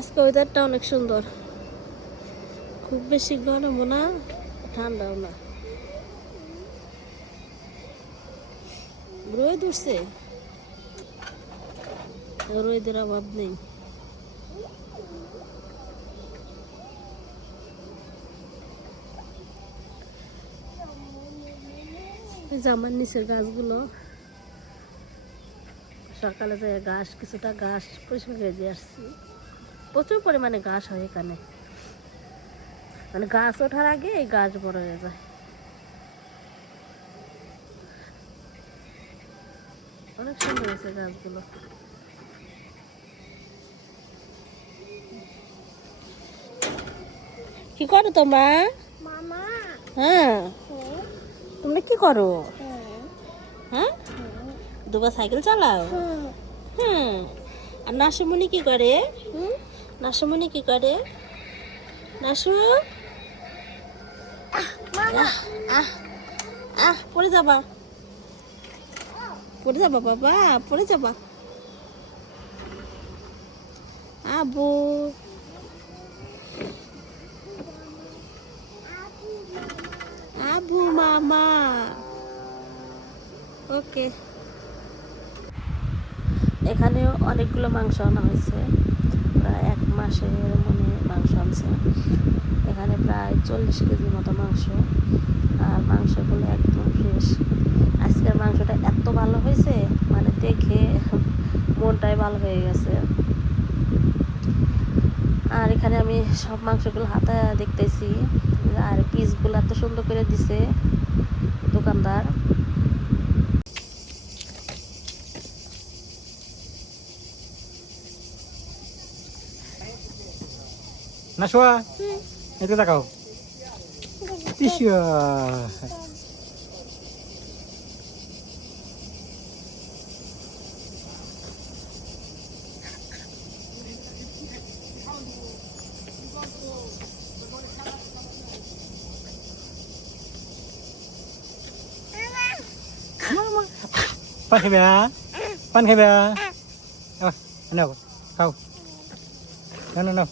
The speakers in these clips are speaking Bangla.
আজকে ওয়েদারটা অনেক সুন্দর, খুব বেশি গরমও না ঠান্ডাও না, রোদ উঠছে, রোদের অভাব নেই। জামার নিচের গাছগুলো সকালে যে ঘাস, কিছুটা ঘাস পরিষ্কার করে দিয়ে আসছি। প্রচুর পরিমাণে ঘাস হয় এখানে, মানে গাছ ওঠার আগে এই গাছ বড় হয়ে যায়। অনেক সুন্দর হয়েছে গাছগুলো। কি করো তোমরা? হ্যাঁ, তোমরা কি করো? হ্যাঁ, দুবার সাইকেল চালাও? হ্যাঁ। আর নাসুমণি কি করে? নাসুমণি কি করে? নাসু, পড়ে যাবা, পড়ে যাবা বাবা, পড়ে যাবা। আবু, আবু মামা। ওকে। এখানেও অনেকগুলো মাংস আনা হয়েছে, প্রায় 1 মাসের মনে মাংস আনছে। এখানে প্রায় 40 কেজির মতো মাংস, আর মাংসগুলো একদম ফ্রেশ। আজকের মাংসটা এত ভালো হয়েছে, মানে দেখে মনটাই ভালো হয়ে গেছে। আর এখানে আমি সব মাংসগুলো হাতে দেখতেছি, আর পিসগুলো এত সুন্দর করে দিছে দোকানদার। নাশোয়া, এতে তাকাও। টিসিয়া পান খাবে না? পান খাবে? নাও, খাও। নাও নাও নাও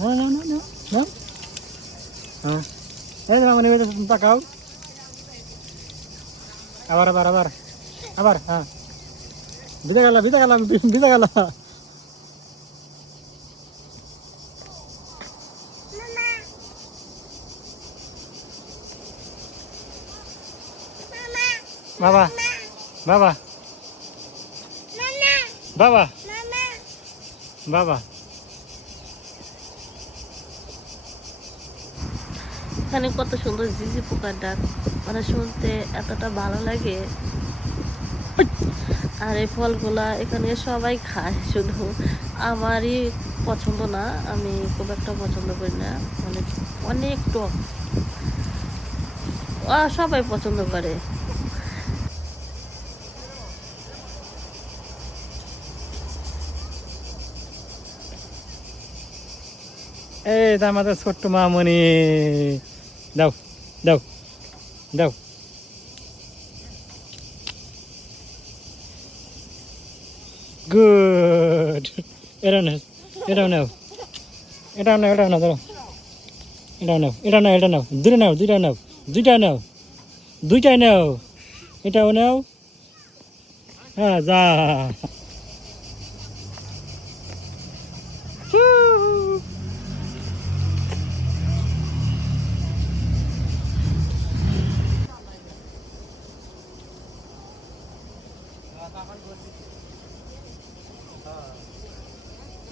নাও নাও নাও নাও নাও। হ্যাঁ, এই মামনি তাকাও। আবার আবার আবার আবার, হ্যাঁ। ভিজে গেল, ভিজে গেল, ভিজে গেল। বাবা বাবা বাবা বাবা। এখানে কত সুন্দর ঝিঝি পোকার ডাক, মানে শুনতে এতটা ভালো লাগে। আর এই ফলগুলা এখানে সবাই খায়, শুধু আমারই পছন্দ না, আমি খুব একটা পছন্দ করি না, মানে অনেক টক। সবাই পছন্দ করে। এই তো আমাদের ছোট্ট মামনি, দাও দাও দাও। গুড। এটাও নাও, এটাও নাও, এটাও নাও, এটাও নাও, ধরো। এটাও নাও, এটাও নাও, এটা নাও, দুটো নাও, দুইটা নাও, দুইটা নাও, দুইটাই নাও, এটাও নাও। হ্যাঁ, যা।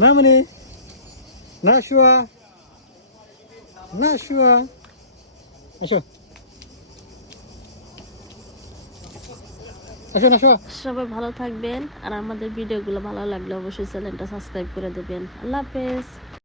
মামনি, নাশোয়া, নাশোয়া, আসো, আসো নাশোয়া। সবাই ভালো থাকবেন, আর আমাদের ভিডিওগুলো ভালো লাগলে অবশ্যই চ্যানেলটা সাবস্ক্রাইব করে দেবেন। আল্লাহ হাফেজ।